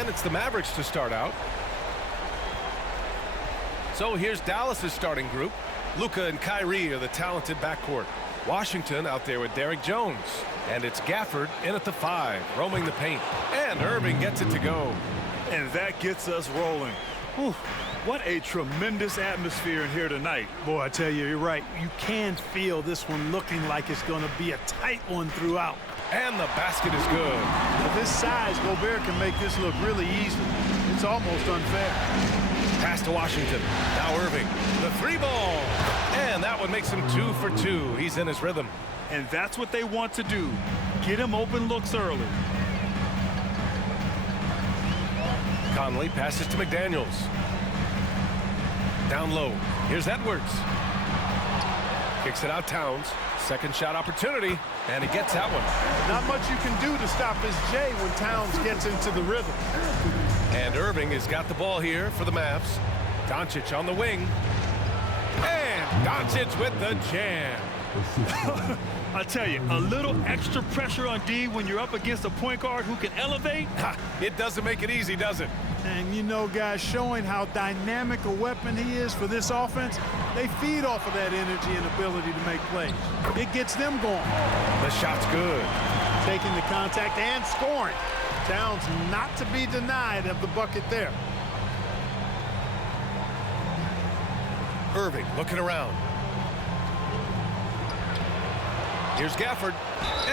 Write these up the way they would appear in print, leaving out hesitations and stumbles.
and it's the Mavericks to start out. So here's Dallas's starting group. Luka and Kyrie are the talented backcourt. Washington out there with Derrick Jones. And it's Gafford in at the 5, roaming the paint. And Irving gets it to go. And that gets us rolling. Whew, what a tremendous atmosphere in here tonight. Boy, I tell you, you're right. You can feel this one looking like it's going to be a tight one throughout. And the basket is good. At this size, Gobert can make this look really easy. It's almost unfair. Pass to Washington. Now Irving. The 3-ball. And that one makes him 2 for 2. He's in his rhythm. And that's what they want to do. Get him open looks early. Conley passes to McDaniels. Down low. Here's Edwards. Kicks it out Towns. Second shot opportunity. And he gets that one. Not much you can do to stop this J when Towns gets into the rhythm. And Irving has got the ball here for the Mavs. Doncic on the wing. And Doncic with the jam. I tell you, a little extra pressure on D when you're up against a point guard who can elevate. It doesn't make it easy, does it? And you know, guys, showing how dynamic a weapon he is for this offense, they feed off of that energy and ability to make plays. It gets them going. The shot's good. Taking the contact and scoring. Towns not to be denied of the bucket there. Irving looking around. Here's Gafford,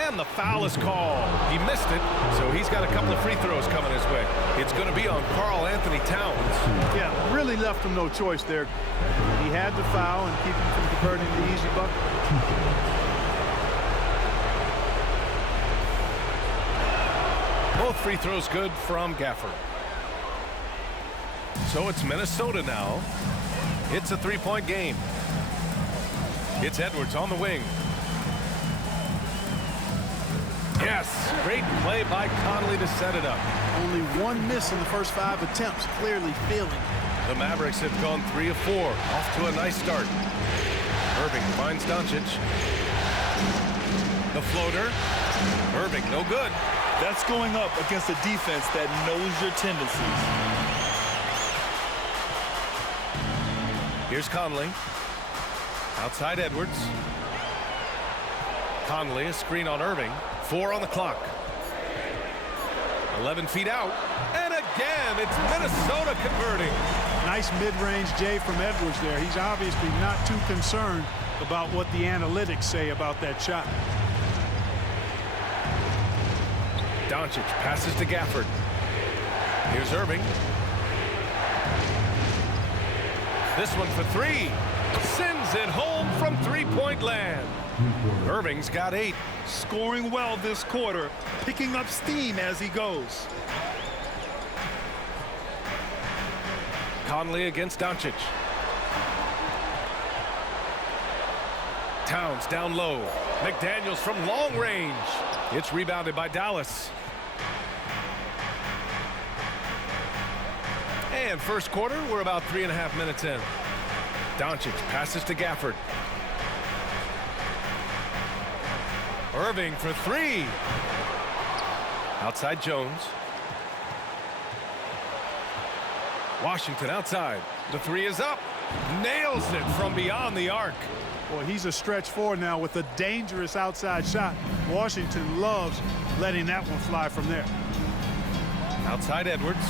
and the foul is called. He missed it, so he's got a couple of free throws coming his way. It's going to be on Karl Anthony Towns. Yeah, really left him no choice there. He had to foul and keep him from converting the easy bucket. Both free throws good from Gafford. So it's Minnesota now. It's a 3-point game. It's Edwards on the wing. Yes, great play by Conley to set it up. Only one miss in the first 5 attempts, clearly feeling. The Mavericks have gone 3 of 4, off to a nice start. Irving finds Doncic. The floater. Irving, no good. That's going up against a defense that knows your tendencies. Here's Conley. Outside Edwards. Conley, a screen on Irving. 4 on the clock. 11 feet out. And again, it's Minnesota converting. Nice mid-range J from Edwards there. He's obviously not too concerned about what the analytics say about that shot. Doncic passes to Gafford. Here's Irving. This one for 3. Sends it home from 3-point land. Irving's got 8. Scoring well this quarter, picking up steam as he goes. Conley against Doncic. Towns down low. McDaniels from long range. It's rebounded by Dallas. And first quarter, we're about 3.5 minutes in. Doncic passes to Gafford. Irving for 3. Outside Jones. Washington outside. The 3 is up. Nails it from beyond the arc. Boy, he's a stretch 4 now with a dangerous outside shot. Washington loves letting that one fly from there. Outside Edwards.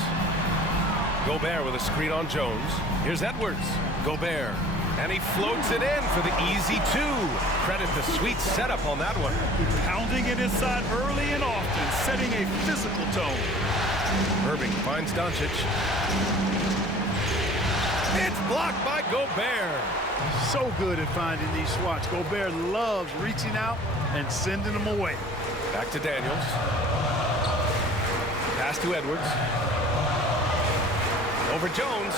Gobert with a screen on Jones. Here's Edwards. Gobert. And he floats it in for the easy 2. Credit the sweet setup on that one. Pounding it inside early and often, setting a physical tone. Irving finds Doncic. It's blocked by Gobert. So good at finding these swats. Gobert loves reaching out and sending them away. Back to Daniels. Pass to Edwards. Over Jones.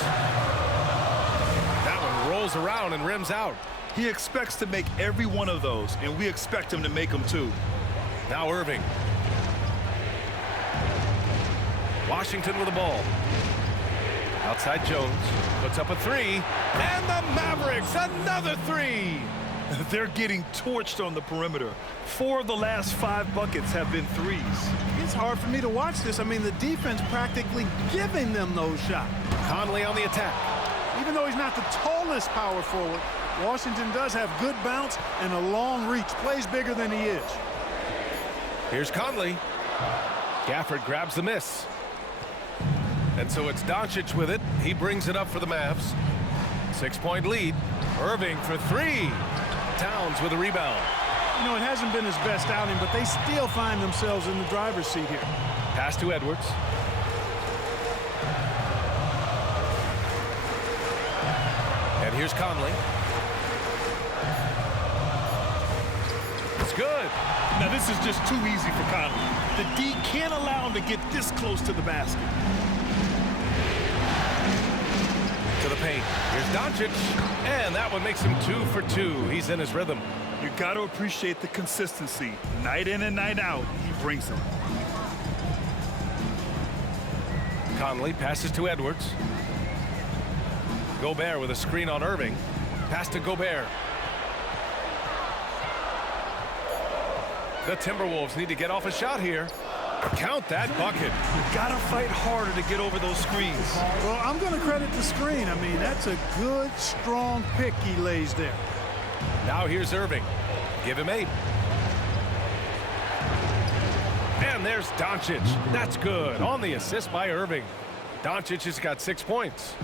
That one rolls around and rims out. He expects to make every one of those, and we expect him to make them too. Now Irving. Washington with the ball. Outside Jones. Puts up a 3. And the Mavericks, another 3. They're getting torched on the perimeter. 4 of the last 5 buckets have been threes. It's hard for me to watch this. I mean, the defense practically giving them those shots. Conley on the attack. Even though he's not the tallest power forward, Washington does have good bounce and a long reach. Plays bigger than he is. Here's Conley. Gafford grabs the miss. And so it's Doncic with it. He brings it up for the Mavs. 6-point lead. Irving for 3. Towns with a rebound. You know, it hasn't been his best outing, but they still find themselves in the driver's seat here. Pass to Edwards. And here's Conley. It's good. Now, this is just too easy for Conley. The D can't allow him to get this close to the basket. To the paint. Here's Doncic. And that one makes him 2 for 2. He's in his rhythm. You got to appreciate the consistency. Night in and night out, he brings it. Conley passes to Edwards. Gobert with a screen on Irving. Pass to Gobert. The Timberwolves need to get off a shot here. Count that bucket. You got to fight harder to get over those screens. Well, I'm going to credit the screen. I mean, that's a good, strong pick he lays there. Now here's Irving. Give him 8. And there's Doncic. That's good. On the assist by Irving. Doncic has got 6 points.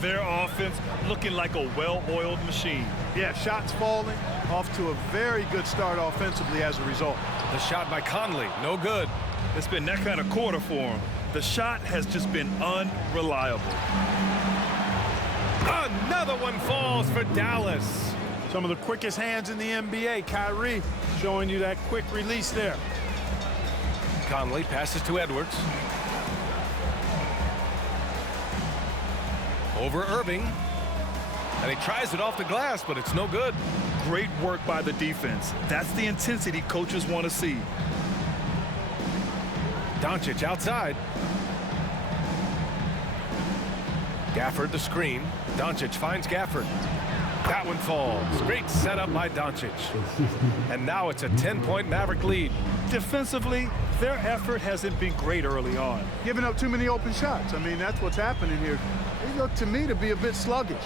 Their offense looking like a well-oiled machine. Yeah, shots falling. Off to a very good start offensively as a result. The shot by Conley. No good. It's been that kind of quarter for him. The shot has just been unreliable. Another one falls for Dallas. Some of the quickest hands in the NBA. Kyrie showing you that quick release there. Conley passes to Edwards. Over Irving. And he tries it off the glass, but it's no good. Great work by the defense. That's the intensity coaches want to see. Doncic outside. Gafford the screen. Doncic finds Gafford. That one falls. Great setup by Doncic. And now it's a 10-point Maverick lead. Defensively, their effort hasn't been great early on. Giving up too many open shots. I mean, that's what's happening here. They look to me to be a bit sluggish.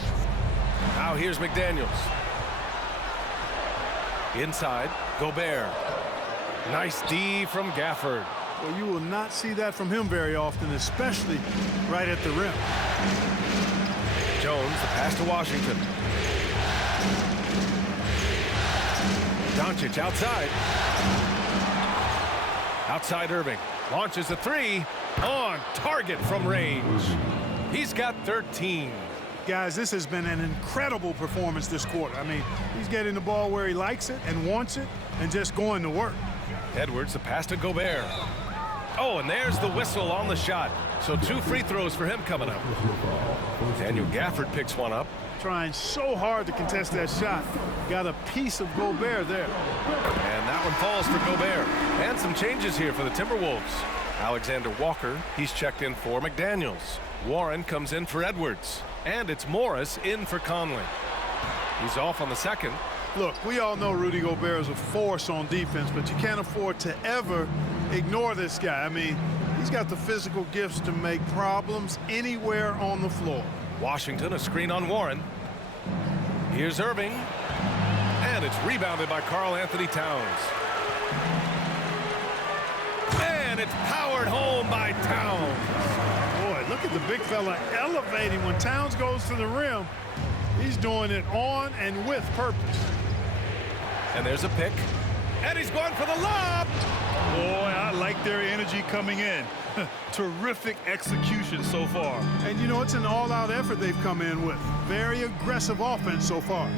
Now here's McDaniels. Inside, Gobert. Nice D from Gafford. Well, you will not see that from him very often, especially right at the rim. Jones, the pass to Washington. Doncic outside. Outside Irving. Launches a 3. On target from range. He's got 13. Guys, this has been an incredible performance this quarter. I mean, he's getting the ball where he likes it and wants it and just going to work. Edwards, the pass to Gobert. Oh, and there's the whistle on the shot. So 2 free throws for him coming up. Daniel Gafford picks one up. Trying so hard to contest that shot. Got a piece of Gobert there. And that one falls for Gobert. And some changes here for the Timberwolves. Alexander Walker, he's checked in for McDaniels. Warren comes in for Edwards. And it's Morris in for Conley. He's off on the second. Look, we all know Rudy Gobert is a force on defense, but you can't afford to ever ignore this guy. I mean, he's got the physical gifts to make problems anywhere on the floor. Washington, a screen on Warren. Here's Irving. And it's rebounded by Karl Anthony Towns. And it's powered home by Towns. Boy, look at the big fella elevating when Towns goes to the rim. He's doing it on and with purpose. And there's a pick. And he's going for the lob. Boy, I like their energy coming in. Terrific execution so far. And, you know, it's an all-out effort they've come in with. Very aggressive offense so far.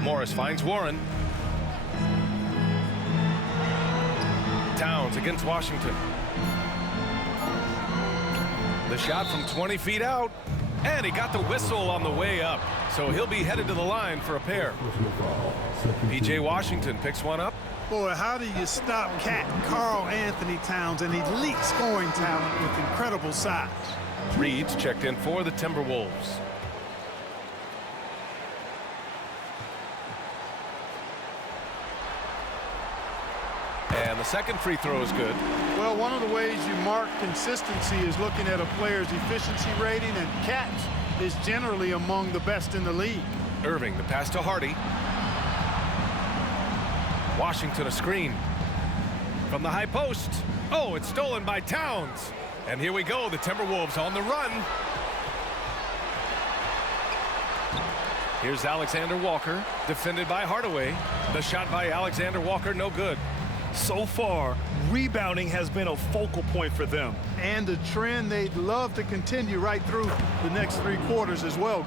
Morris finds Warren. Towns against Washington. The shot from 20 feet out. And he got the whistle on the way up. So he'll be headed to the line for a pair. P.J. Washington picks one up. Boy, how do you stop Cat Karl Anthony Towns, an elite scoring talent with incredible size? Reed's checked in for the Timberwolves. And the second free throw is good. Well, one of the ways you mark consistency is looking at a player's efficiency rating, and catch is generally among the best in the league. Irving, the pass to Hardy. Washington a screen. From the high post. Oh, it's stolen by Towns. And here we go, the Timberwolves on the run. Here's Alexander Walker, defended by Hardaway. The shot by Alexander Walker, no good. So far, rebounding has been a focal point for them. And a trend they'd love to continue right through the next 3 quarters as well.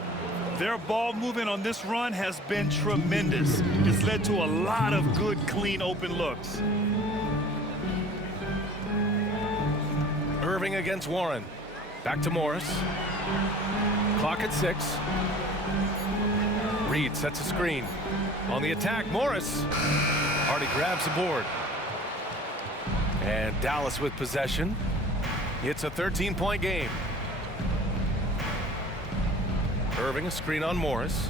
Their ball movement on this run has been tremendous. It's led to a lot of good, clean, open looks. Irving against Warren. Back to Morris. Clock at 6. Reed sets a screen. On the attack, Morris. Hardy grabs the board. And Dallas with possession. It's a 13-point game. Irving a screen on Morris.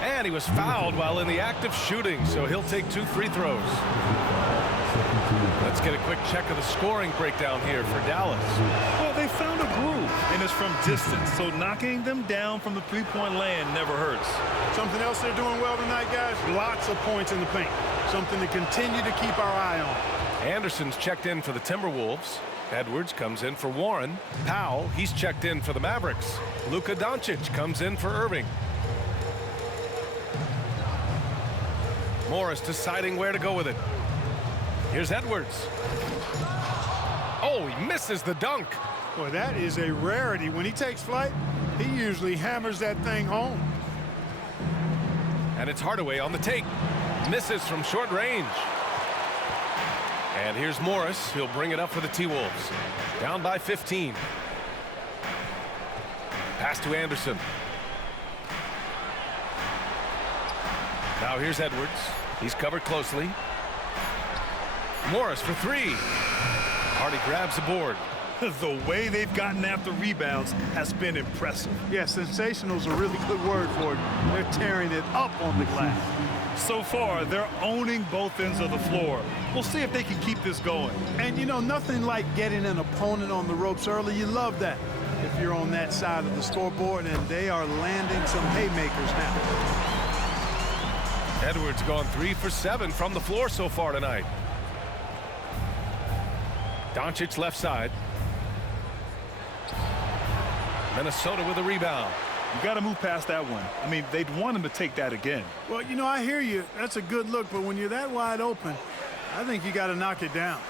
And he was fouled while in the act of shooting, so he'll take 2 free throws. Let's get a quick check of the scoring breakdown here for Dallas. Well, they found a groove, and it's from distance, so knocking them down from the three-point land never hurts. Something else they're doing well tonight, guys, lots of points in the paint. Something to continue to keep our eye on. Anderson's checked in for the Timberwolves. Edwards comes in for Warren. Powell, he's checked in for the Mavericks. Luka Doncic comes in for Irving. Morris deciding where to go with it. Here's Edwards. Oh, he misses the dunk. Boy, that is a rarity. When he takes flight, he usually hammers that thing home. And it's Hardaway on the take. Misses from short range. And here's Morris. He'll bring it up for the T-Wolves. Down by 15. Pass to Anderson. Now here's Edwards. He's covered closely. Morris for 3. Hardy grabs the board. The way they've gotten after rebounds has been impressive. Yeah, sensational is a really good word for it. They're tearing it up on the glass. So far, they're owning both ends of the floor. We'll see if they can keep this going. And, you know, nothing like getting an opponent on the ropes early. You love that if you're on that side of the scoreboard, and they are landing some haymakers now. Edwards gone 3 for 7 from the floor so far tonight. Doncic left side. Minnesota with a rebound. You got to move past that one. I mean, they'd want him to take that again. Well, you know, I hear you. That's a good look, but when you're that wide open, I think you got to knock it down.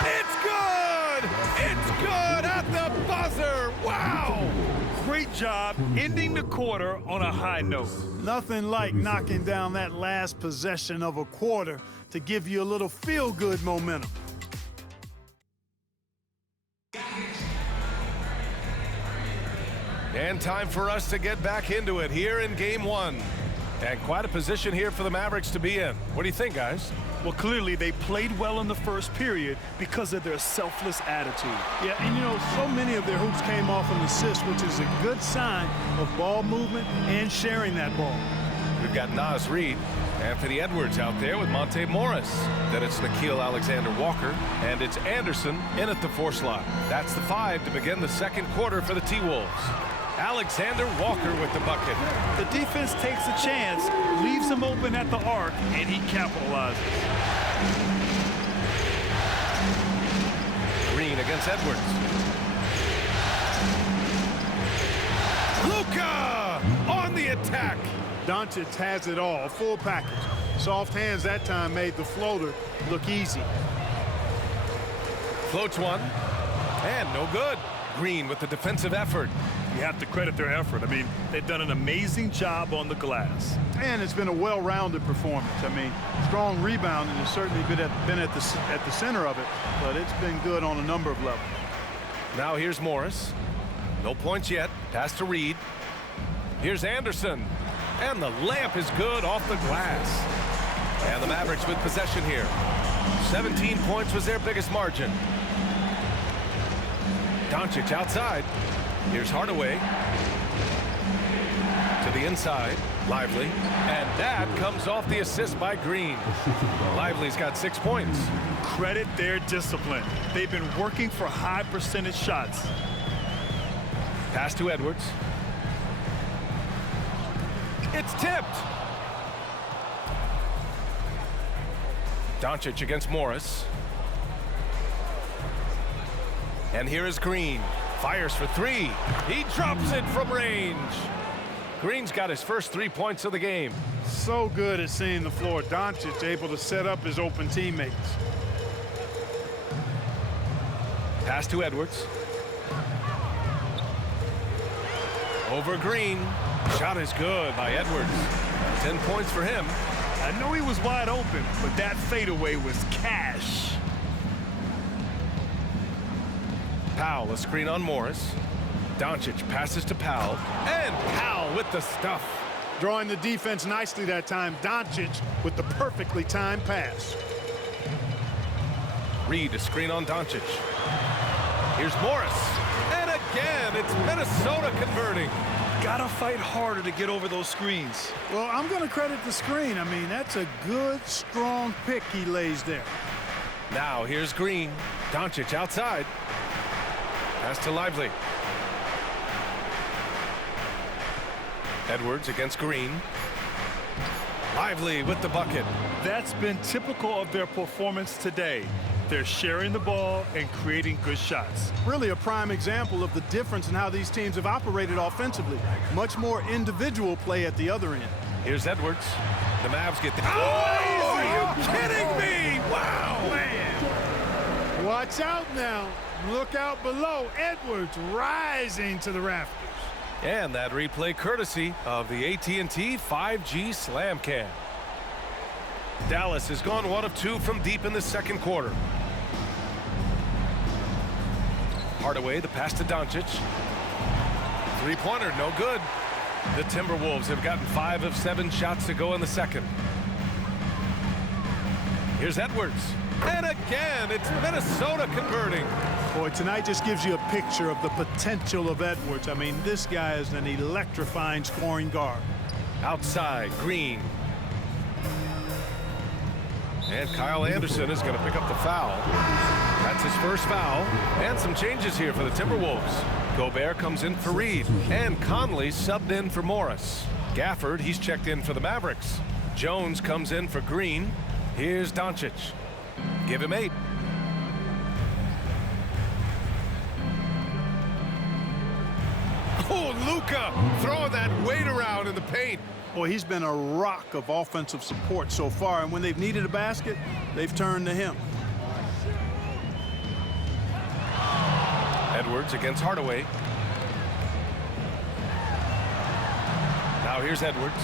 It's good! It's good at the buzzer! Wow! Great job ending the quarter on a high note. Nothing like knocking down that last possession of a quarter to give you a little feel-good momentum. And time for us to get back into it here in Game 1. And quite a position here for the Mavericks to be in. What do you think, guys? Well, clearly they played well in the first period because of their selfless attitude. Yeah, and you know, so many of their hoops came off an assist, which is a good sign of ball movement and sharing that ball. We've got Nas Reed, Anthony Edwards out there with Monte Morris. Then it's Nickeil Alexander-Walker, and it's Anderson in at the 4 slot. That's the 5 to begin the second quarter for the T-Wolves. Alexander Walker with the bucket. The defense takes a chance, leaves him open at the arc, and he capitalizes. Green against Edwards. Luka on the attack. Doncic has it all, full package. Soft hands that time made the floater look easy. Floats one, and no good. Green with the defensive effort. You have to credit their effort. I mean, they've done an amazing job on the glass. And it's been a well-rounded performance. I mean, strong rebounding has certainly been at the center of it, but it's been good on a number of levels. Now here's Morris. No points yet. Pass to Reed. Here's Anderson. And the layup is good off the glass. And the Mavericks with possession here. 17 points was their biggest margin. Doncic outside. Here's Hardaway. To the inside. Lively. And that comes off the assist by Green. Lively's got 6 points. Credit their discipline. They've been working for high percentage shots. Pass to Edwards. It's tipped. Doncic against Morris. And here is Green. Fires for 3. He drops it from range. Green's got his first 3 points of the game. So good at seeing the floor. Doncic able to set up his open teammates. Pass to Edwards. Over Green. Shot is good by Edwards. 10 points for him. I know he was wide open, but that fadeaway was cash. Powell, a screen on Morris. Doncic passes to Powell. And Powell with the stuff. Drawing the defense nicely that time. Doncic with the perfectly timed pass. Reed, a screen on Doncic. Here's Morris. And again, it's Minnesota converting. Gotta fight harder to get over those screens. Well, I'm going to credit the screen. I mean, that's a good, strong pick he lays there. Now here's Green. Doncic outside. Pass to Lively. Edwards against Green. Lively with the bucket. That's been typical of their performance today. They're sharing the ball and creating good shots. Really a prime example of the difference in how these teams have operated offensively. Much more individual play at the other end. Here's Edwards. The Mavs get the... Oh, are you kidding me? Wow. Man. Watch out now. Look out below. Edwards rising to the rafters. And that replay courtesy of the AT&T 5G Slam Cam. Dallas has gone 1 of 2 from deep in the second quarter. Hardaway, the pass to Doncic. Three-pointer, no good. The Timberwolves have gotten 5 of 7 shots to go in the second. Here's Edwards. And again, it's Minnesota converting. Boy, tonight just gives you a picture of the potential of Edwards. I mean, this guy is an electrifying scoring guard. Outside, Green. And Kyle Anderson is going to pick up the foul. That's his first foul. And some changes here for the Timberwolves. Gobert comes in for Reed. And Conley subbed in for Morris. Gafford, he's checked in for the Mavericks. Jones comes in for Green. Here's Doncic. Give him 8. Oh, Luka throwing that weight around in the paint. Boy, he's been a rock of offensive support so far, and when they've needed a basket, they've turned to him. Edwards against Hardaway. Now here's Edwards.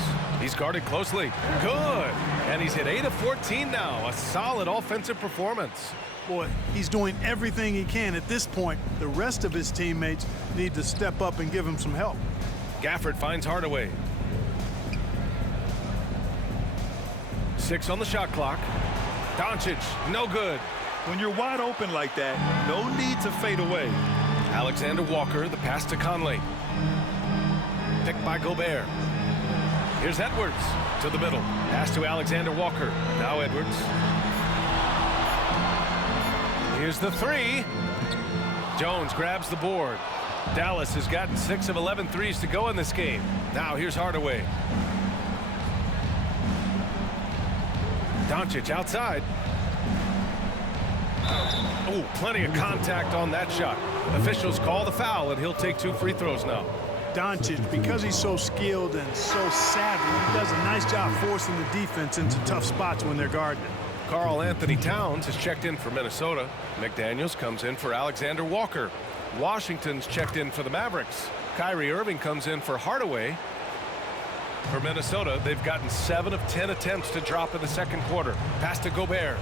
He's guarded closely. Good. And he's hit 8 of 14 now. A solid offensive performance. Boy, he's doing everything he can. At this point, the rest of his teammates need to step up and give him some help. Gafford finds Hardaway. 6 on the shot clock. Doncic, no good. When you're wide open like that, no need to fade away. Alexander Walker, the pass to Conley. Picked by Gobert. Here's Edwards to the middle. Pass to Alexander Walker. Now Edwards. Here's the 3. Jones grabs the board. Dallas has gotten 6 of 11 threes to go in this game. Now here's Hardaway. Doncic outside. Oh, plenty of contact on that shot. Officials call the foul, and he'll take 2 free throws now. Doncic, because he's so skilled and so savvy, he does a nice job forcing the defense into tough spots when they're guarding him. Karl Anthony Towns has checked in for Minnesota. McDaniels comes in for Alexander Walker. Washington's checked in for the Mavericks. Kyrie Irving comes in for Hardaway. For Minnesota, they've gotten 7 of 10 attempts to drop in the second quarter. Pass to Gobert.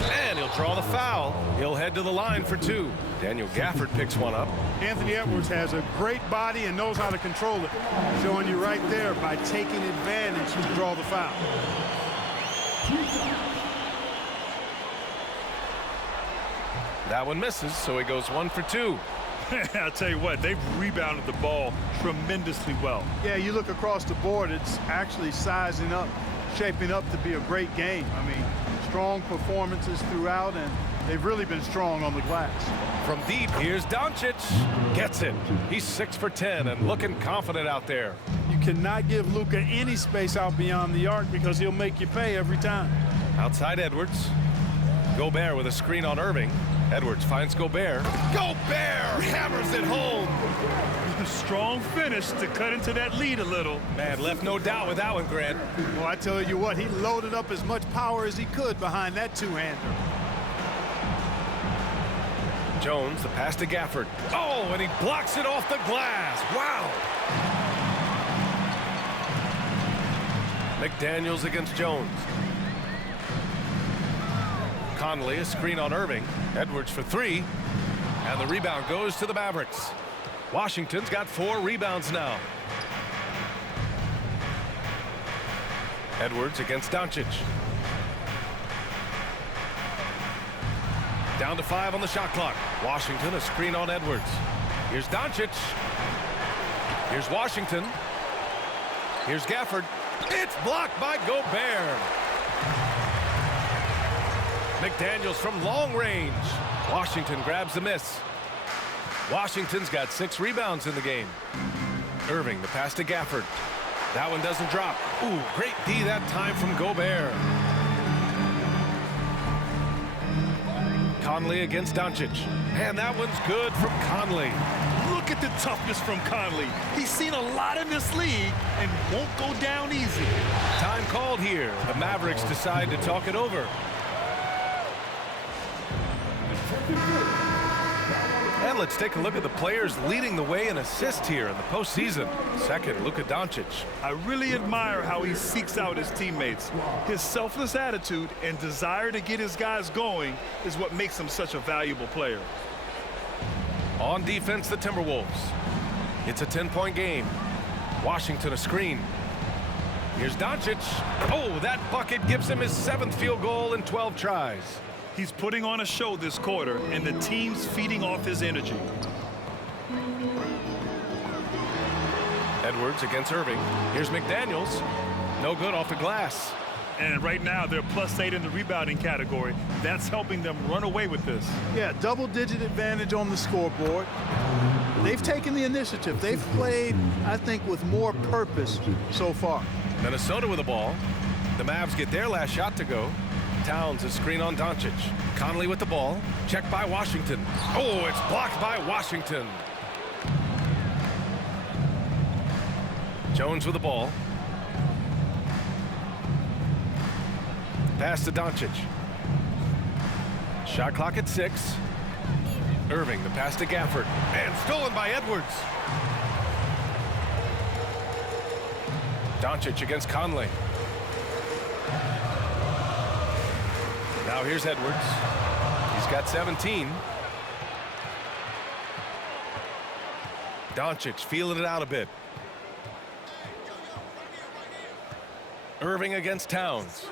And he'll draw the foul. He'll head to the line for 2. Daniel Gafford picks one up. Anthony Edwards has a great body and knows how to control it. Showing you right there by taking advantage to draw the foul. That one misses, so he goes 1 for 2. I'll tell you what, they've rebounded the ball tremendously well. Yeah, you look across the board, it's actually sizing up, shaping up to be a great game. I mean, strong performances throughout, and they've really been strong on the glass. From deep, here's Doncic. Gets it. He's 6 for 10 and looking confident out there. You cannot give Luka any space out beyond the arc because he'll make you pay every time. Outside Edwards. Gobert with a screen on Irving. Edwards finds Gobert. Gobert hammers it home. Strong finish to cut into that lead a little. Man, left no doubt with that one, Grant. Well, I tell you what, he loaded up as much power as he could behind that two-hander. Jones, the pass to Gafford. Oh, and he blocks it off the glass. Wow. McDaniels against Jones. Conley, a screen on Irving. Edwards for 3. And the rebound goes to the Mavericks. Washington's got 4 rebounds now. Edwards against Doncic. Down to 5 on the shot clock. Washington, a screen on Edwards. Here's Doncic. Here's Washington. Here's Gafford. It's blocked by Gobert. McDaniels from long range. Washington grabs the miss. Washington's got 6 rebounds in the game. Irving, the pass to Gafford. That one doesn't drop. Ooh, great D that time from Gobert. Conley against Doncic. And that one's good from Conley. Look at the toughness from Conley. He's seen a lot in this league and won't go down easy. Time called here. The Mavericks decide to talk it over. And let's take a look at the players leading the way in assists here in the postseason. Second, Luka Doncic. I really admire how he seeks out his teammates. His selfless attitude and desire to get his guys going is what makes him such a valuable player. On defense, the Timberwolves. It's a 10-point game. Washington a screen. Here's Doncic. Oh, that bucket gives him his 7th field goal in 12 tries. He's putting on a show this quarter, and the team's feeding off his energy. Edwards against Irving. Here's McDaniels. No good off the glass. And right now, they're +8 in the rebounding category. That's helping them run away with this. Yeah, double-digit advantage on the scoreboard. They've taken the initiative. They've played, I think, with more purpose so far. Minnesota with the ball. The Mavs get their last shot to go. Towns a screen on Doncic. Conley with the ball. Checked by Washington. Oh, it's blocked by Washington. Jones with the ball. Pass to Doncic. Shot clock at 6. Irving, the pass to Gafford. And stolen by Edwards. Doncic against Conley. Now here's Edwards. He's got 17. Doncic feeling it out a bit. Irving against Towns.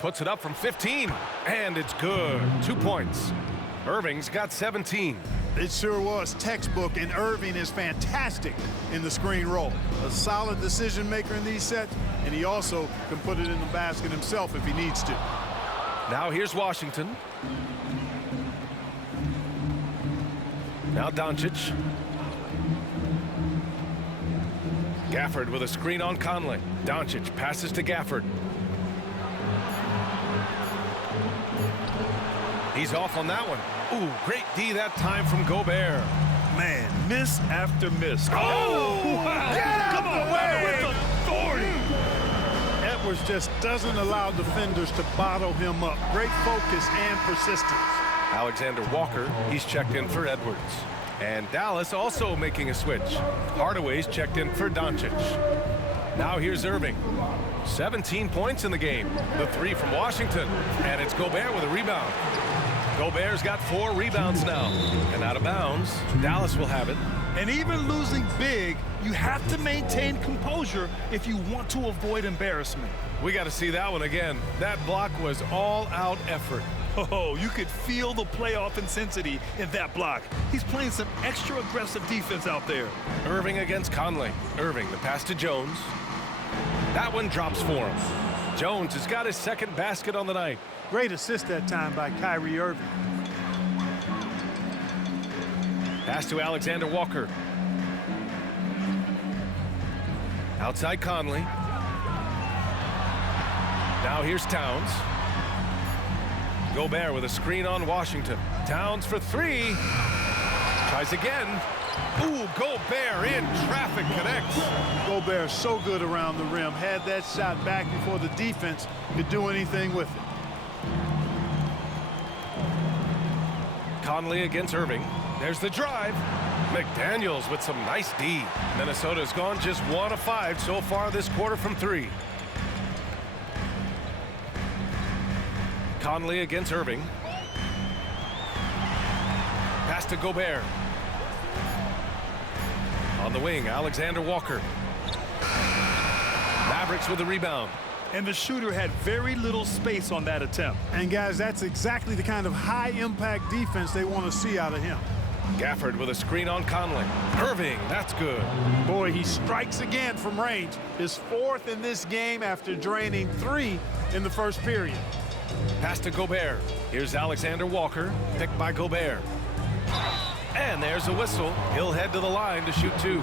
Puts it up from 15, and it's good. 2 points. Irving's got 17. It sure was textbook, and Irving is fantastic in the screen roll. A solid decision maker in these sets, and he also can put it in the basket himself if he needs to. Now here's Washington. Now Doncic. Gafford with a screen on Conley. Doncic passes to Gafford. He's off on that one. Ooh, great D that time from Gobert. Man, miss after miss. Oh, wow. Get out Come on, the way! with authority. Edwards just doesn't allow defenders to bottle him up. Great focus and persistence. Alexander Walker, he's checked in for Edwards. And Dallas also making a switch. Hardaway's checked in for Doncic. Now here's Irving. 17 points in the game. The 3 from Washington. And it's Gobert with a rebound. Gobert's got 4 rebounds now. And out of bounds, Dallas will have it. And even losing big, you have to maintain composure if you want to avoid embarrassment. We got to see that one again. That block was all-out effort. Oh, you could feel the playoff intensity in that block. He's playing some extra aggressive defense out there. Irving against Conley. Irving, the pass to Jones. That one drops for him. Jones has got his second basket on the night. Great assist that time by Kyrie Irving. Pass to Alexander Walker. Outside Conley. Now here's Towns. Gobert with a screen on Washington. Towns for three. Tries again. Ooh, Gobert in traffic connects. Gobert so good around the rim. Had that shot back before the defense could do anything with it. Conley against Irving. There's the drive. McDaniels with some nice D. Minnesota's gone just 1 of 5 so far this quarter from 3. Conley against Irving. Pass to Gobert. On the wing, Alexander Walker. Mavericks with the rebound. And the shooter had very little space on that attempt. And guys, that's exactly the kind of high-impact defense they want to see out of him. Gafford with a screen on Conley. Irving, that's good. Boy, he strikes again from range. His 4th in this game after draining 3 in the first period. Pass to Gobert. Here's Alexander Walker, picked by Gobert. And there's a whistle. He'll head to the line to shoot 2.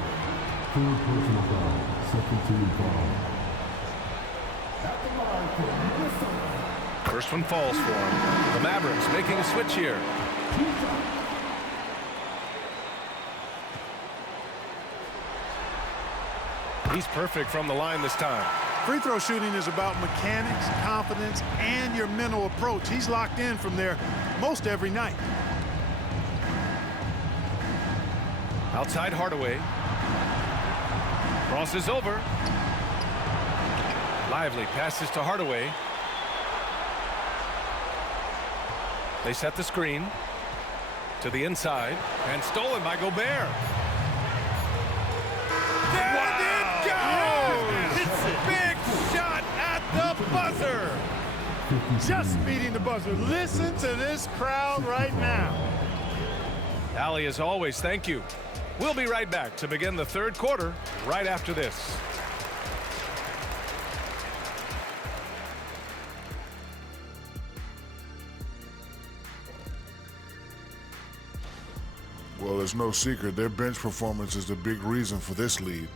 First one falls for him. The Mavericks making a switch here. He's perfect from the line this time. Free throw shooting is about mechanics, confidence, and your mental approach. He's locked in from there most every night. Outside Hardaway. Crosses over. Lively passes to Hardaway. They set the screen to the inside and stolen by Gobert. There it goes! Hits it. Big shot at the buzzer. Just beating the buzzer. Listen to this crowd right now. Allie, as always, thank you. We'll be right back to begin the third quarter right after this. Well, there's no secret. Their bench performance is the big reason for this lead.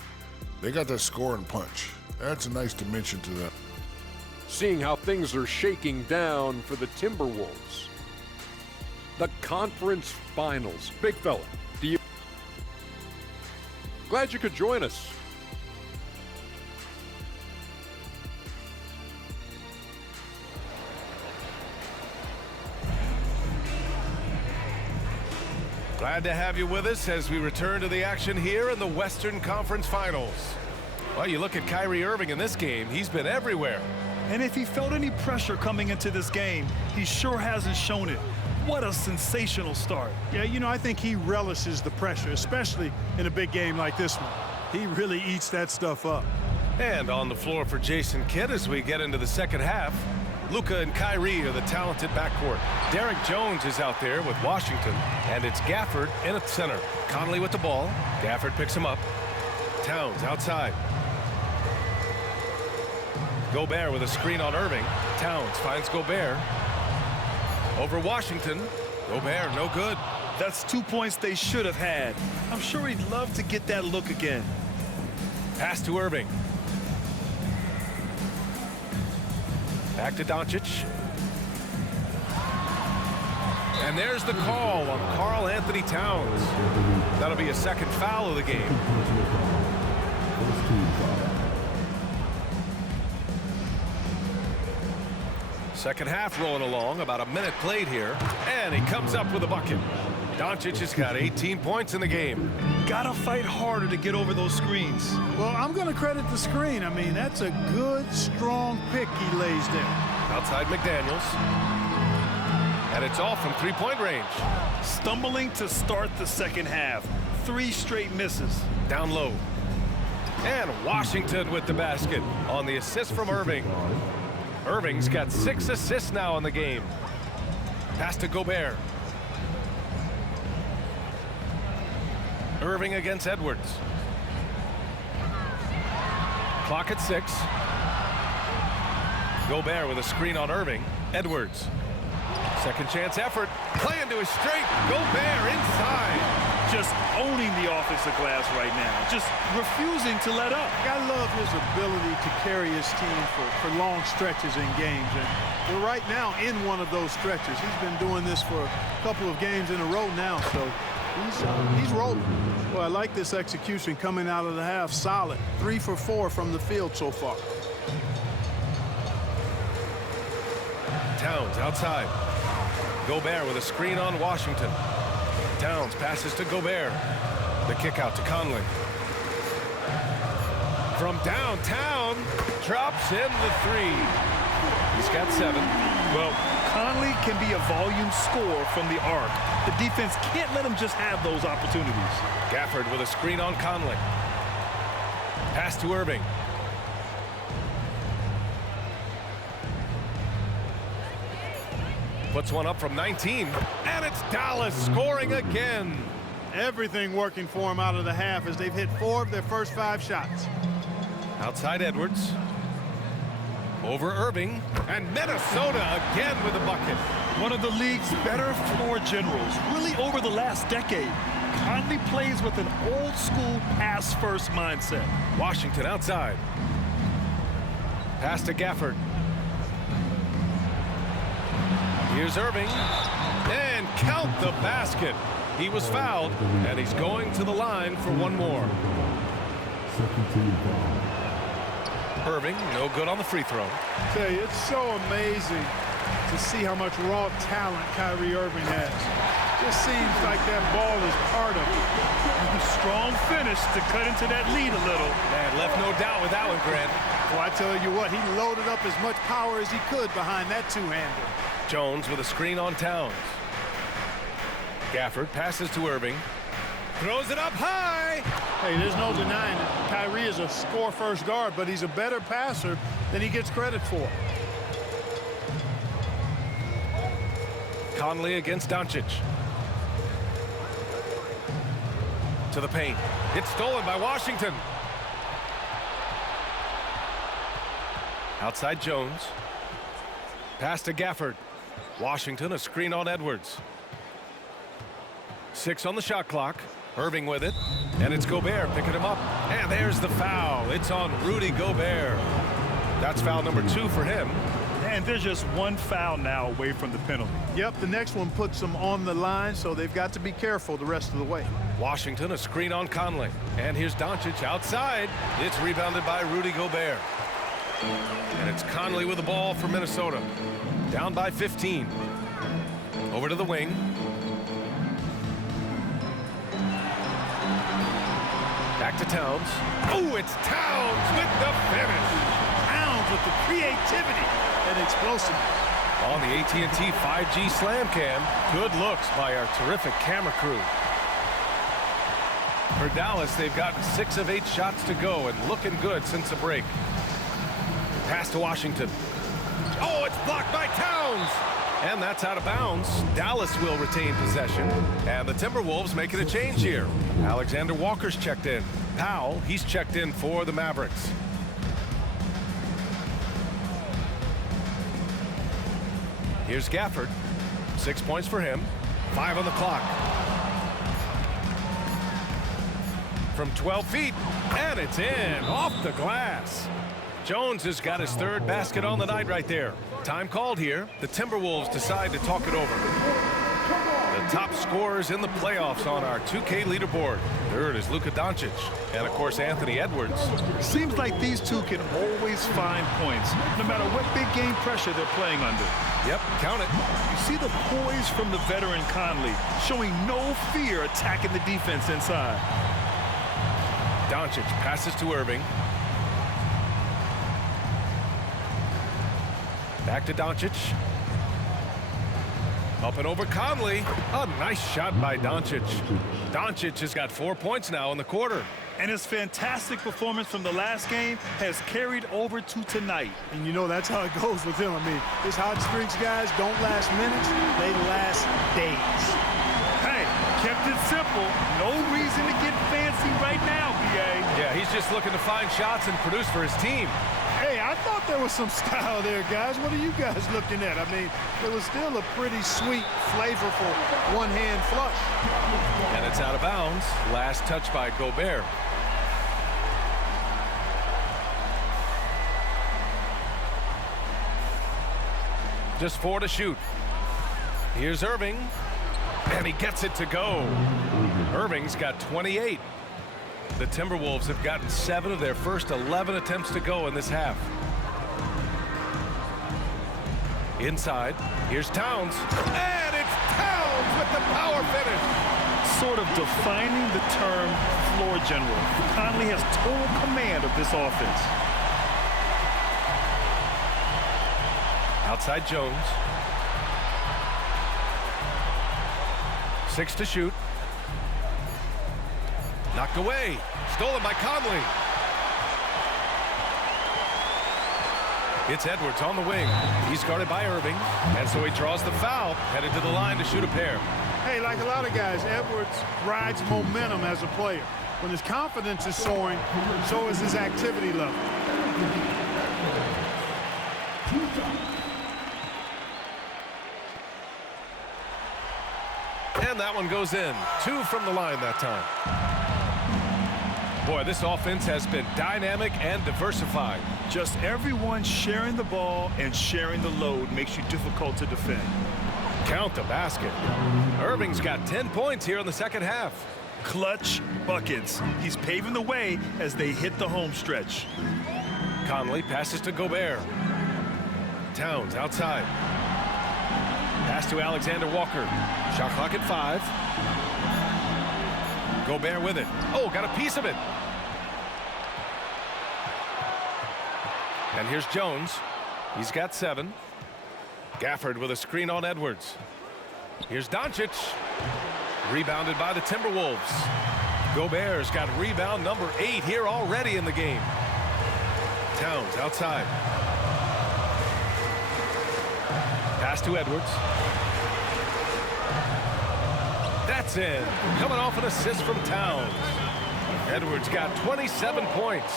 They got that scoring punch. That's a nice dimension to them. Seeing how things are shaking down for the Timberwolves. The conference finals. Big fella, do you... Glad you could join us. Glad to have you with us as we return to the action here in the Western Conference Finals. Well, you look at Kyrie Irving in this game, he's been everywhere. And if he felt any pressure coming into this game, he sure hasn't shown it. What a sensational start. Yeah, you know, I think he relishes the pressure, especially in a big game like this one. He really eats that stuff up. And on the floor for Jason Kidd as we get into the second half, Luka and Kyrie are the talented backcourt. Derek Jones is out there with Washington, and it's Gafford in at center. Conley with the ball. Gafford picks him up. Towns outside. Gobert with a screen on Irving. Towns finds Gobert. Over Washington. Gobert, no good. That's 2 points they should have had. I'm sure he'd love to get that look again. Pass to Irving. Back to Doncic. And there's the call on Karl Anthony Towns. That'll be a second foul of the game. Second half rolling along, about a minute played here. And he comes up with a bucket. Doncic has got 18 points in the game. Gotta fight harder to get over those screens. Well, I'm going to credit the screen. I mean, that's a good, strong pick he lays there. Outside McDaniels. And it's all from three-point range. Stumbling to start the second half. 3 straight misses. Down low. And Washington with the basket on the assist from Irving. Irving's got 6 assists now in the game. Pass to Gobert. Irving against Edwards. Clock at 6. Gobert with a screen on Irving. Edwards. Second chance effort. Play into his straight. Gobert inside. Just owning the offensive glass right now. Just refusing to let up. I love his ability to carry his team for long stretches in games. And we're right now in one of those stretches. He's been doing this for a couple of games in a row now, so he's rolling. Well, I like this execution coming out of the half. Solid. 3 for 4 from the field so far. Towns outside. Gobert with a screen on Washington. Towns passes to Gobert. The kick out to Conley. From downtown, drops in the 3. He's got 7. Well, Conley can be a volume scorer from the arc. The defense can't let him just have those opportunities. Gafford with a screen on Conley. Pass to Irving. Puts one up from 19, and it's Dallas scoring again. Everything working for him out of the half as they've hit 4 of their first 5 shots. Outside Edwards. Over Irving, and Minnesota again with a bucket. One of the league's better floor generals, really over the last decade. Conley plays with an old-school pass-first mindset. Washington outside. Pass to Gafford. Here's Irving, and count the basket. He was fouled, and he's going to the line for one more. Irving, no good on the free throw. I tell you, it's so amazing to see how much raw talent Kyrie Irving has. Just seems like that ball is part of it. Strong finish to cut into that lead a little. And left no doubt with that one, Grant. Well, I tell you what, he loaded up as much power as he could behind that two-hander. Jones with a screen on Towns. Gafford passes to Irving. Throws it up high. Hey, there's no denying it. Kyrie is a score-first guard, but he's a better passer than he gets credit for. Conley against Doncic. To the paint. It's stolen by Washington. Outside Jones. Pass to Gafford. Washington, a screen on Edwards. 6 on the shot clock. Irving with it. And it's Gobert picking him up. And there's the foul. It's on Rudy Gobert. That's foul number 2 for him. And there's just one foul now away from the penalty. Yep, the next one puts them on the line, so they've got to be careful the rest of the way. Washington, a screen on Conley. And here's Doncic outside. It's rebounded by Rudy Gobert. And it's Conley with the ball for Minnesota. Down by 15. Over to the wing. Back to Towns. Oh, it's Towns with the finish. Towns with the creativity and explosive. On the AT&T 5G Slam Cam, good looks by our terrific camera crew. For Dallas, they've gotten 6 of 8 shots to go and looking good since the break. Pass to Washington. Oh, it's blocked by Towns. And that's out of bounds. Dallas will retain possession. And the Timberwolves making a change here. Alexander Walker's checked in. Powell, he's checked in for the Mavericks. Here's Gafford. 6 points for him. 5 on the clock. From 12 feet. And it's in. Off the glass. Jones has got his 3rd basket on the night right there. Time called here. The Timberwolves decide to talk it over. The top scorers in the playoffs on our 2K leaderboard. 3rd is Luka Doncic. And, of course, Anthony Edwards. Seems like these two can always find points, no matter what big game pressure they're playing under. Yep, count it. You see the poise from the veteran Conley, showing no fear attacking the defense inside. Doncic passes to Irving. Back to Doncic. Up and over Conley. A nice shot by Doncic. Doncic has got 4 points now in the quarter. And his fantastic performance from the last game has carried over to tonight. And you know that's how it goes with him. I mean, his hot streaks, guys, don't last minutes. They last days. Hey, kept it simple. No reason to get fancy right now, B.A. Yeah, he's just looking to find shots and produce for his team. Hey, I thought there was some style there, guys. What are you guys looking at? I mean, it was still a pretty sweet, flavorful one-hand flush. And it's out of bounds. Last touch by Gobert. Just 4 to shoot. Here's Irving. And he gets it to go. Irving's got 28. The Timberwolves have gotten 7 of their first 11 attempts to go in this half. Inside, here's Towns. And it's Towns with the power finish. Sort of defining the term floor general. Conley has total command of this offense. Outside Jones. 6 to shoot. Knocked away. Stolen by Conley. It's Edwards on the wing. He's guarded by Irving. And so he draws the foul. Headed to the line to shoot a pair. Hey, like a lot of guys, Edwards rides momentum as a player. When his confidence is soaring, so is his activity level. And that one goes in. 2 from the line that time. Boy, this offense has been dynamic and diversified. Just everyone sharing the ball and sharing the load makes you difficult to defend. Count the basket. Irving's got 10 points here in the second half. Clutch buckets. He's paving the way as they hit the home stretch. Conley passes to Gobert. Towns outside. Pass to Alexander Walker. Shot clock at 5. Gobert with it. Oh, got a piece of it. And here's Jones. He's got 7. Gafford with a screen on Edwards. Here's Doncic. Rebounded by the Timberwolves. Gobert's got rebound number 8 here already in the game. Towns outside. Pass to Edwards. That's in. Coming off an assist from Towns. Edwards got 27 points.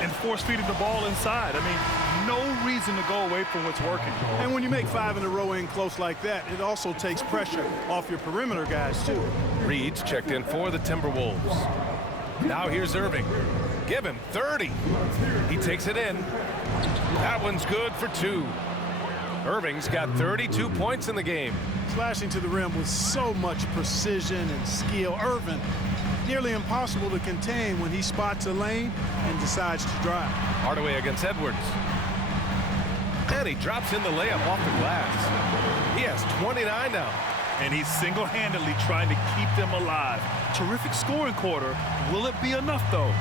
And force-feeding the ball inside. I mean, no reason to go away from what's working. And when you make 5 in a row in close like that, it also takes pressure off your perimeter guys, too. Reed's checked in for the Timberwolves. Now here's Irving. Give him 30. He takes it in. That one's good for 2. Irving's got 32 points in the game. Slashing to the rim with so much precision and skill. Irving, nearly impossible to contain when he spots a lane and decides to drive. Hardaway against Edwards. And he drops in the layup off the glass. He has 29 now. And he's single-handedly trying to keep them alive. Terrific scoring quarter. Will it be enough, though?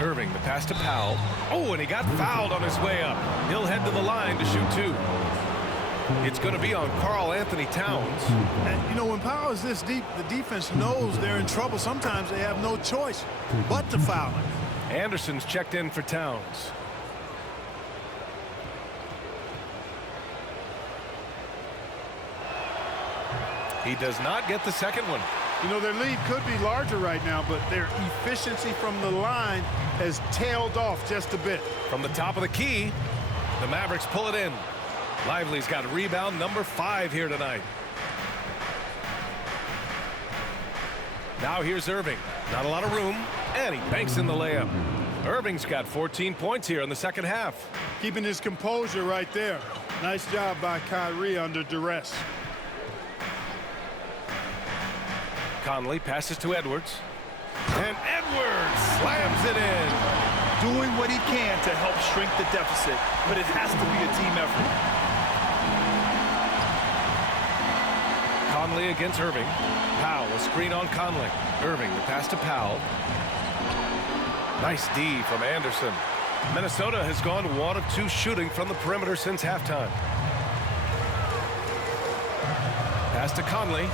Irving, the pass to Powell. Oh, and he got fouled on his way up. He'll head to the line to shoot 2. It's going to be on Karl Anthony Towns. And, you know, when Powell is this deep, the defense knows they're in trouble. Sometimes they have no choice but to foul him. Anderson's checked in for Towns. He does not get the second one. You know, their lead could be larger right now, but their efficiency from the line has tailed off just a bit. From the top of the key, the Mavericks pull it in. Lively's got rebound number 5 here tonight. Now here's Irving. Not a lot of room, and he banks in the layup. Irving's got 14 points here in the second half. Keeping his composure right there. Nice job by Kyrie under duress. Conley passes to Edwards. And Edwards slams it in. Doing what he can to help shrink the deficit, but it has to be a team effort. Conley against Irving. Powell, a screen on Conley. Irving, the pass to Powell. Nice D from Anderson. Minnesota has gone 1 of 2 shooting from the perimeter since halftime. Pass to Conley.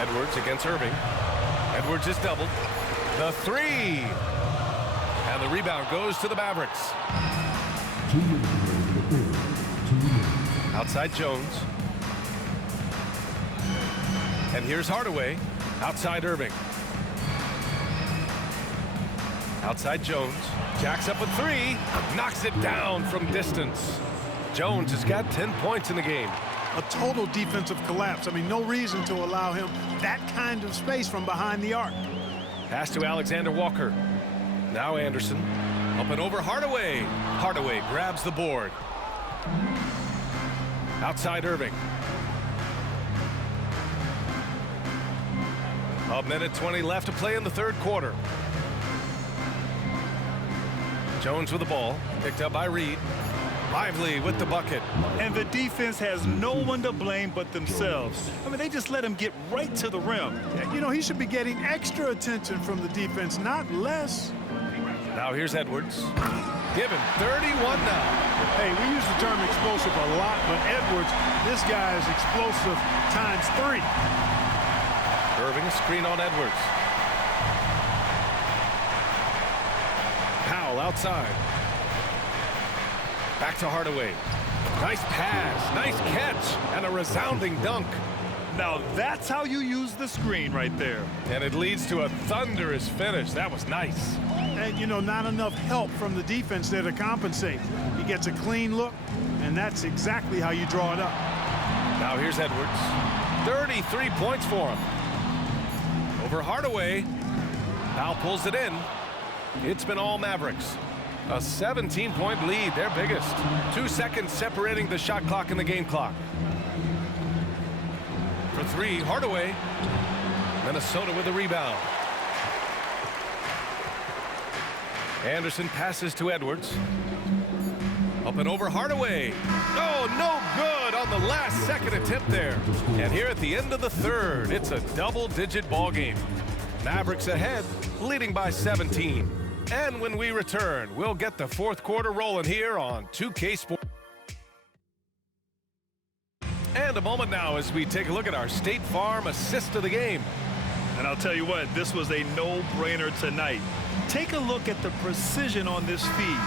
Edwards against Irving. Edwards is doubled. The three. And the rebound goes to the Mavericks. Outside Jones. And here's Hardaway. Outside Irving. Outside Jones. Jacks up a three. Knocks it down from distance. Jones has got 10 points in the game. A total defensive collapse. I mean, no reason to allow him that kind of space from behind the arc. Pass to Alexander Walker. Now Anderson. Up and over Hardaway. Hardaway grabs the board. Outside Irving. A minute 20 left to play in the third quarter. Jones with the ball. Picked up by Reed. Lively with the bucket. And the defense has no one to blame but themselves. I mean, they just let him get right to the rim. You know, he should be getting extra attention from the defense, not less. Now here's Edwards. Give him 31 now. Hey, we use the term explosive a lot, but Edwards, this guy is explosive times 3. Irving a screen on Edwards. Powell outside. Back to Hardaway. Nice pass, nice catch, and a resounding dunk. Now that's how you use the screen right there. And it leads to a thunderous finish. That was nice. And, you know, not enough help from the defense there to compensate. He gets a clean look, and that's exactly how you draw it up. Now here's Edwards. 33 points for him. Over Hardaway. Powell pulls it in. It's been all Mavericks. A 17-point lead, their biggest. 2 seconds separating the shot clock and the game clock. For three, Hardaway. Minnesota with the rebound. Anderson passes to Edwards. Up and over Hardaway. Oh, no good on the last second attempt there. And here at the end of the third, it's a double-digit ball game. Mavericks ahead, leading by 17. And when we return, we'll get the fourth quarter rolling here on 2K Sports. And a moment now as we take a look at our State Farm assist of the game. And I'll tell you what, this was a no-brainer tonight. Take a look at the precision on this feed.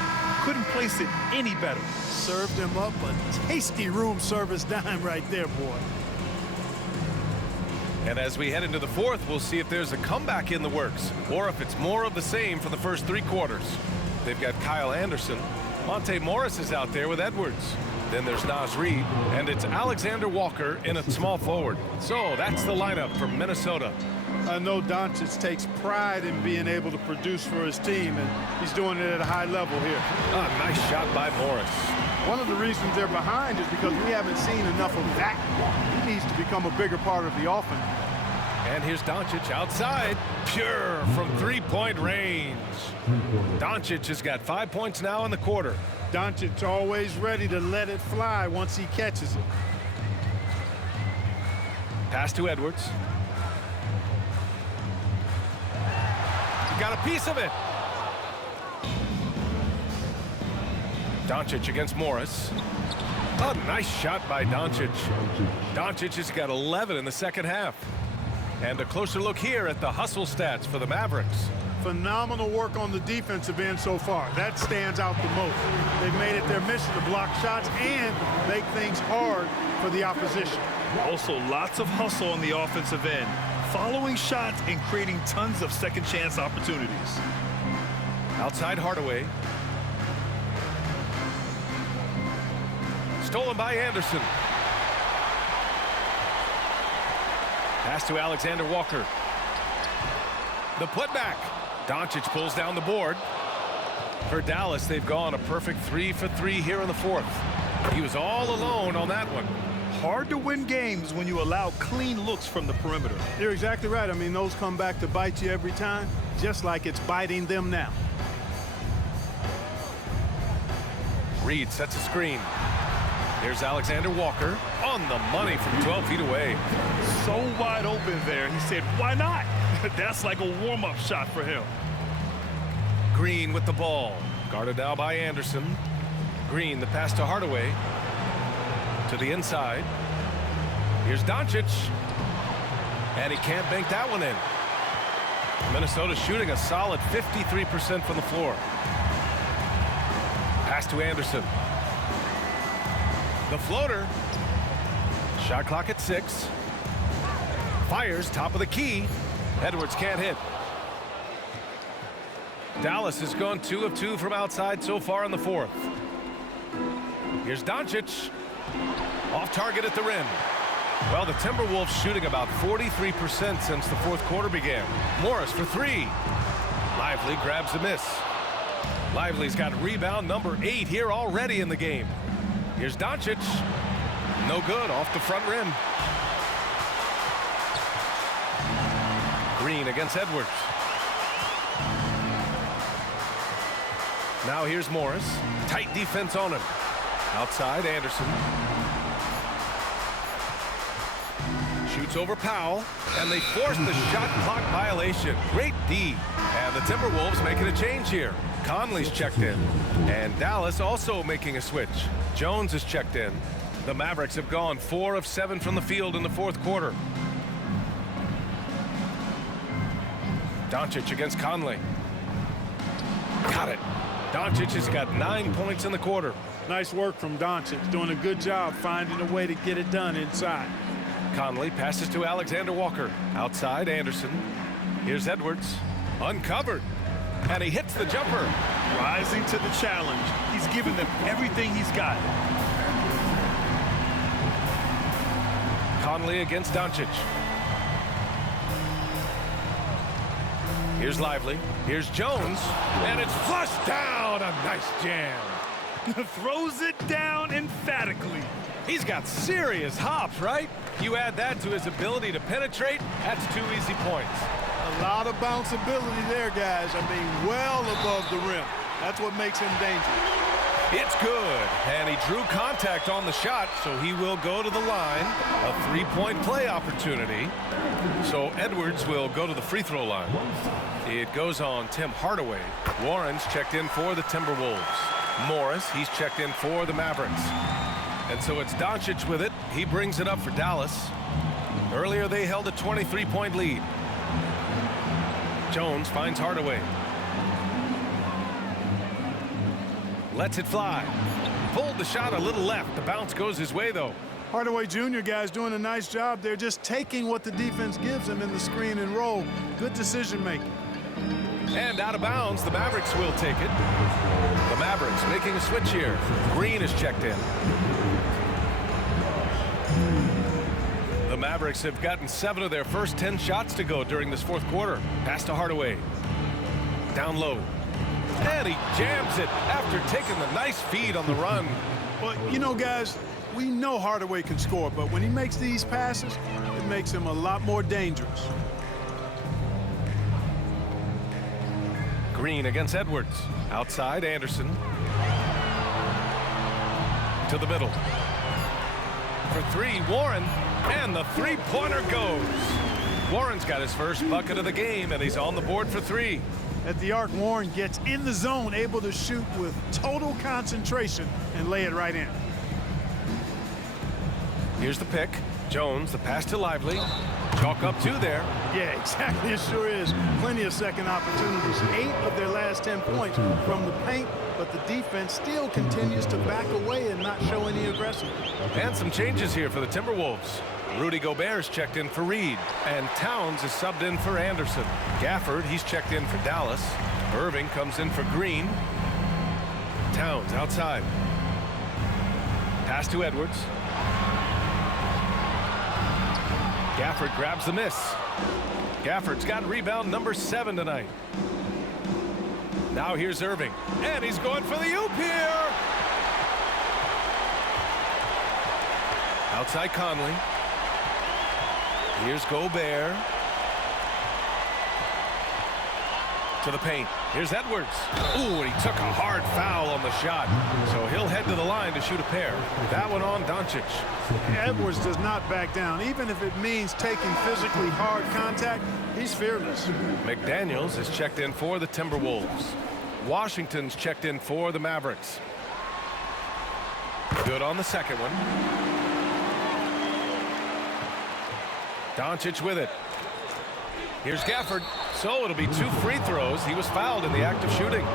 Couldn't place it any better. Served him up a tasty room service dime right there, boy. And as we head into the fourth, we'll see if there's a comeback in the works or if it's more of the same for the first 3 quarters. They've got Kyle Anderson. Monte Morris is out there with Edwards. Then there's Naz Reid, and it's Alexander Walker in a small forward. So that's the lineup from Minnesota. I know Doncic takes pride in being able to produce for his team, and he's doing it at a high level here. Nice shot by Morris. One of the reasons they're behind is because we haven't seen enough of that. He needs to become a bigger part of the offense. And here's Doncic outside. Pure from 3-point range. Doncic has got 5 points now in the quarter. Doncic always ready to let it fly once he catches it. Pass to Edwards. He got a piece of it. Doncic against Morris. A nice shot by Doncic. Doncic has got 11 in the second half. And a closer look here at the hustle stats for the Mavericks. Phenomenal work on the defensive end so far. That stands out the most. They've made it their mission to block shots and make things hard for the opposition. Also, lots of hustle on the offensive end, following shots and creating tons of second chance opportunities. Outside Hardaway. Stolen by Anderson. Pass to Alexander Walker. The putback. Doncic pulls down the board. For Dallas, they've gone a perfect 3 for 3 here in the fourth. He was all alone on that one. Hard to win games when you allow clean looks from the perimeter. You're exactly right. I mean, those come back to bite you every time, just like it's biting them now. Reed sets a screen. Here's Alexander Walker on the money from 12 feet away. So wide open there. He said, why not? That's like a warm-up shot for him. Green with the ball. Guarded now by Anderson. Green, the pass to Hardaway. To the inside. Here's Doncic. And he can't bank that one in. Minnesota shooting a solid 53% from the floor. Pass to Anderson. The floater. Shot clock at 6. Fires top of the key. Edwards can't hit. Dallas has gone 2 of 2 from outside so far in the fourth. Here's Doncic. Off target at the rim. Well, the Timberwolves shooting about 43% since the fourth quarter began. Morris for 3. Lively grabs a miss. Lively's got rebound number 8 here already in the game. Here's Doncic. No good, off the front rim. Green against Edwards. Now here's Morris. Tight defense on him. Outside, Anderson. Shoots over Powell, and they force the shot clock violation. Great D. And the Timberwolves making a change here. Conley's checked in. And Dallas also making a switch. Jones is checked in. The Mavericks have gone 4 of 7 from the field in the fourth quarter. Doncic against Conley. Got it. Doncic has got 9 points in the quarter. Nice work from Doncic, doing a good job finding a way to get it done inside. Conley passes to Alexander Walker. Outside, Anderson. Here's Edwards. Uncovered. And he hits the jumper. Rising to the challenge. He's given them everything he's got. Conley against Doncic. Here's Lively. Here's Jones. And it's flushed down. A nice jam. Throws it down emphatically. He's got serious hops, right? You add that to his ability to penetrate, that's 2 easy points. A lot of bounceability there, guys. I mean, well above the rim. That's what makes him dangerous. It's good. And he drew contact on the shot, so he will go to the line. A 3-point play opportunity. So Edwards will go to the free throw line. It goes on Tim Hardaway. Warren's checked in for the Timberwolves. Morris, he's checked in for the Mavericks. And so it's Doncic with it. He brings it up for Dallas. Earlier they held a 23-point lead. Jones finds Hardaway. Lets it fly. Pulled the shot a little left. The bounce goes his way, though. Hardaway Jr., guys, doing a nice job there, just taking what the defense gives him in the screen and roll. Good decision making. And out of bounds, the Mavericks will take it. The Mavericks making a switch here. Green is checked in. The Mavericks have gotten 7 of their first 10 shots to go during this fourth quarter. Pass to Hardaway. Down low. And he jams it after taking the nice feed on the run. Well, you know, guys, we know Hardaway can score, but when he makes these passes, it makes him a lot more dangerous. Green against Edwards. Outside, Anderson. To the middle. For 3, Warren. And the three-pointer goes. Warren's got his first bucket of the game, and he's on the board for 3. At the arc, Warren gets in the zone, able to shoot with total concentration and lay it right in. Here's the pick. Jones, the pass to Lively. Chalk up 2 there. Yeah, exactly. It sure is. Plenty of second opportunities. 8 of their last 10 points from the paint, but the defense still continues to back away and not show any aggressiveness. And some changes here for the Timberwolves. Rudy Gobert's checked in for Reed, and Towns is subbed in for Anderson. Gafford, he's checked in for Dallas. Irving comes in for Green. Towns outside. Pass to Edwards. Gafford grabs the miss. Gafford's got rebound number 7 tonight. Now here's Irving, and he's going for the oop here. Outside Conley. Here's Gobert. To the paint. Here's Edwards. Ooh, and he took a hard foul on the shot. So he'll head to the line to shoot a pair. That one on Doncic. Edwards does not back down. Even if it means taking physically hard contact, he's fearless. McDaniels is checked in for the Timberwolves. Washington's checked in for the Mavericks. Good on the second one. Doncic with it. Here's Gafford. So it'll be 2 free throws. He was fouled in the act of shooting.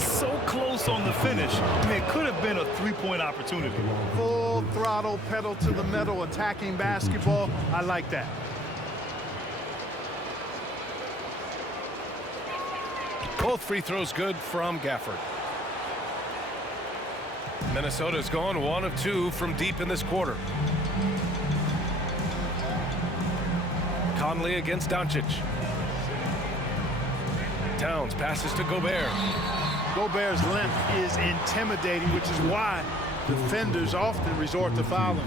So close on the finish. I mean, it could have been a 3-point opportunity. Full throttle, pedal to the metal, attacking basketball. I like that. Both free throws good from Gafford. Minnesota's gone 1 of 2 from deep in this quarter. Conley against Doncic. Towns passes to Gobert. Gobert's length is intimidating, which is why defenders often resort to fouling.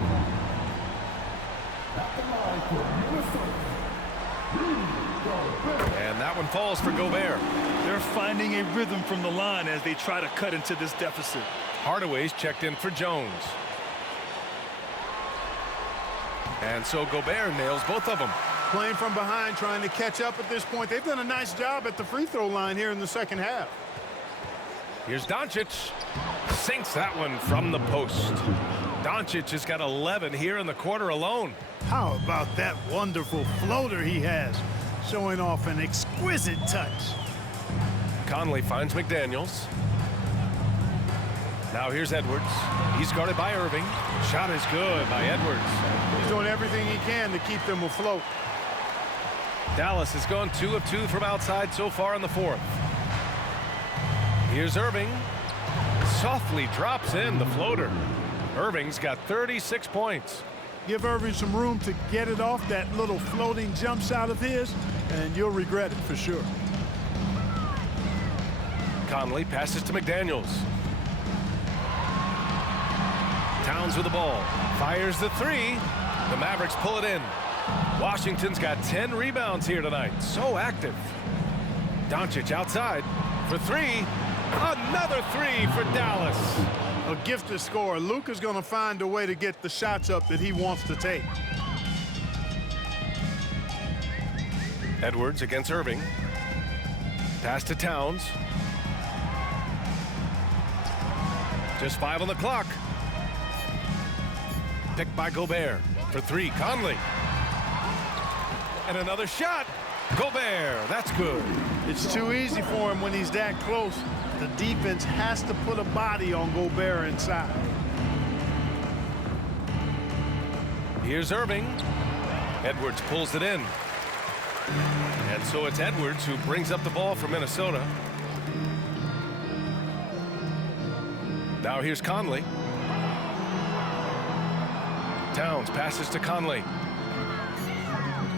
And that one falls for Gobert. They're finding a rhythm from the line as they try to cut into this deficit. Hardaway's checked in for Jones. And so Gobert nails both of them. Playing from behind, trying to catch up at this point. They've done a nice job at the free throw line here in the second half. Here's Doncic. Sinks that one from the post. Doncic has got 11 here in the quarter alone. How about that wonderful floater he has, showing off an exquisite touch. Conley finds McDaniels. Now here's Edwards. He's guarded by Irving. Shot is good by Edwards. He's doing everything he can to keep them afloat. Dallas has gone 2 of 2 from outside so far in the fourth. Here's Irving. Softly drops in the floater. Irving's got 36 points. Give Irving some room to get it off that little floating jump shot of his, and you'll regret it for sure. Conley passes to McDaniels. Towns with the ball. Fires the 3. The Mavericks pull it in. Washington's got 10 rebounds here tonight. So active. Doncic outside for 3. Another 3 for Dallas. A gifted scorer. Luka's going to find a way to get the shots up that he wants to take. Edwards against Irving. Pass to Towns. Just 5 on the clock. Picked by Gobert for 3. Conley. And another shot. Gobert. That's good. It's too easy for him when he's that close. The defense has to put a body on Gobert inside. Here's Irving. Edwards pulls it in. And so it's Edwards who brings up the ball for Minnesota. Now here's Conley. Towns passes to Conley.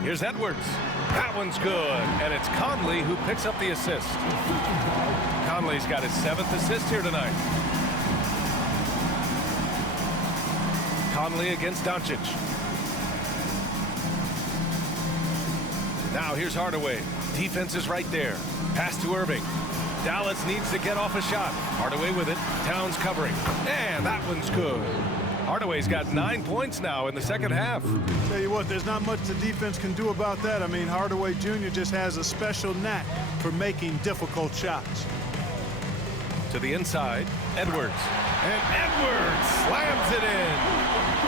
Here's Edwards. That one's good. And it's Conley who picks up the assist. Conley's got his 7th assist here tonight. Conley against Doncic. Now here's Hardaway. Defense is right there. Pass to Irving. Dallas needs to get off a shot. Hardaway with it. Towns covering. And that one's good. Hardaway's got 9 points now in the second half. Tell you what, there's not much the defense can do about that. I mean, Hardaway Jr. just has a special knack for making difficult shots. To the inside, Edwards. And Edwards slams it in.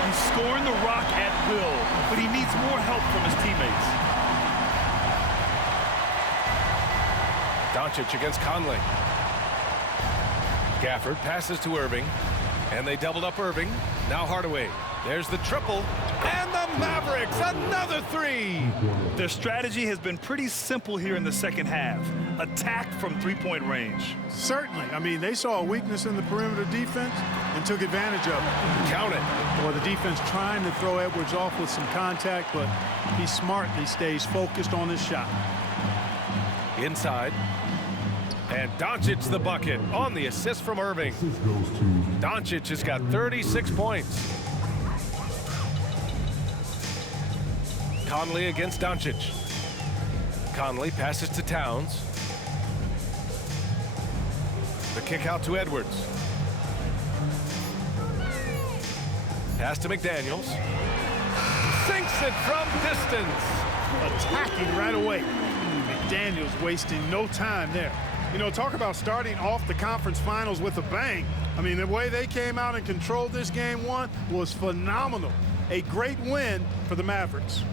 He's scoring the rock at will, but he needs more help from his teammates. Doncic against Conley. Gafford passes to Irving. And they doubled up Irving. Now Hardaway. There's the triple. And the Mavericks, another 3. Their strategy has been pretty simple here in the second half. Attack from 3-point range. Certainly. I mean, they saw a weakness in the perimeter defense and took advantage of it. Count it. Or the defense trying to throw Edwards off with some contact, but he smartly stays focused on his shot. Inside. And Doncic the bucket on the assist from Irving. Doncic has got 36 points. Conley against Doncic. Conley passes to Towns. The kick out to Edwards. Pass to McDaniels. Sinks it from distance. Attacking right away. McDaniels wasting no time there. You know, talk about starting off the conference finals with a bang. I mean, the way they came out and controlled this game 1 was phenomenal. A great win for the Mavericks.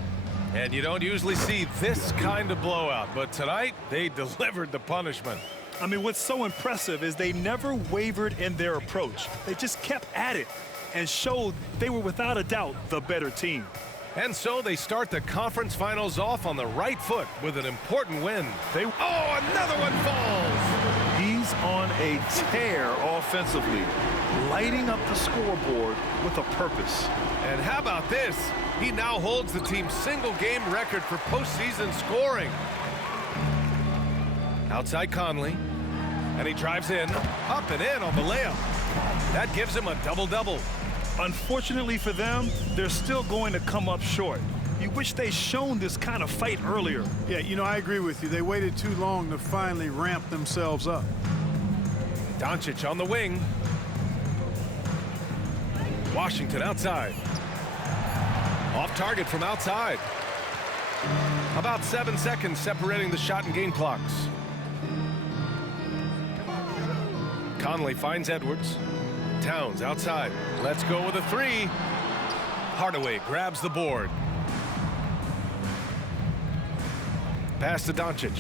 And you don't usually see this kind of blowout, but tonight they delivered the punishment. I mean, what's so impressive is they never wavered in their approach. They just kept at it and showed they were without a doubt the better team. And so they start the conference finals off on the right foot with an important win. Oh, another one falls! He's on a tear offensively, lighting up the scoreboard with a purpose. And how about this? He now holds the team's single-game record for postseason scoring. Outside Conley, and he drives in, up and in on the layup. That gives him a double-double. Unfortunately for them, they're still going to come up short. You wish they'd shown this kind of fight earlier. Yeah, you know, I agree with you. They waited too long to finally ramp themselves up. Doncic on the wing. Washington outside. Off target from outside. About 7 seconds separating the shot and game clocks. Conley finds Edwards. Towns outside. Let's go with a three. Hardaway grabs the board. Pass to Doncic.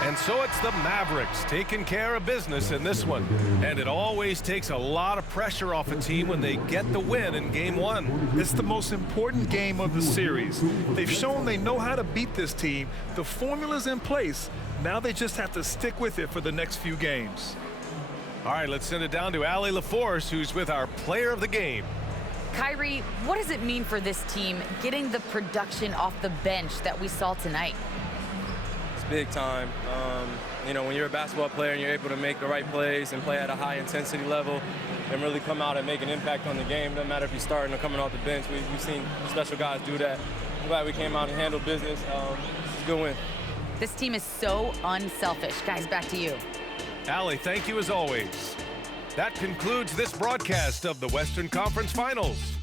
And so it's the Mavericks taking care of business in this one. And it always takes a lot of pressure off a team when they get the win in game one. It's the most important game of the series. They've shown they know how to beat this team. The formula's in place. Now they just have to stick with it for the next few games. All right, let's send it down to Allie LaForce, who's with our player of the game. Kyrie, what does it mean for this team getting the production off the bench that we saw tonight? Big time. You know, when you're a basketball player and you're able to make the right plays and play at a high intensity level and really come out and make an impact on the game, doesn't matter if you're starting or coming off the bench. We've seen special guys do that. I'm glad we came out and handled business. It's a good win. This team is so unselfish. Guys, back to you. Allie, thank you as always. That concludes this broadcast of the Western Conference Finals.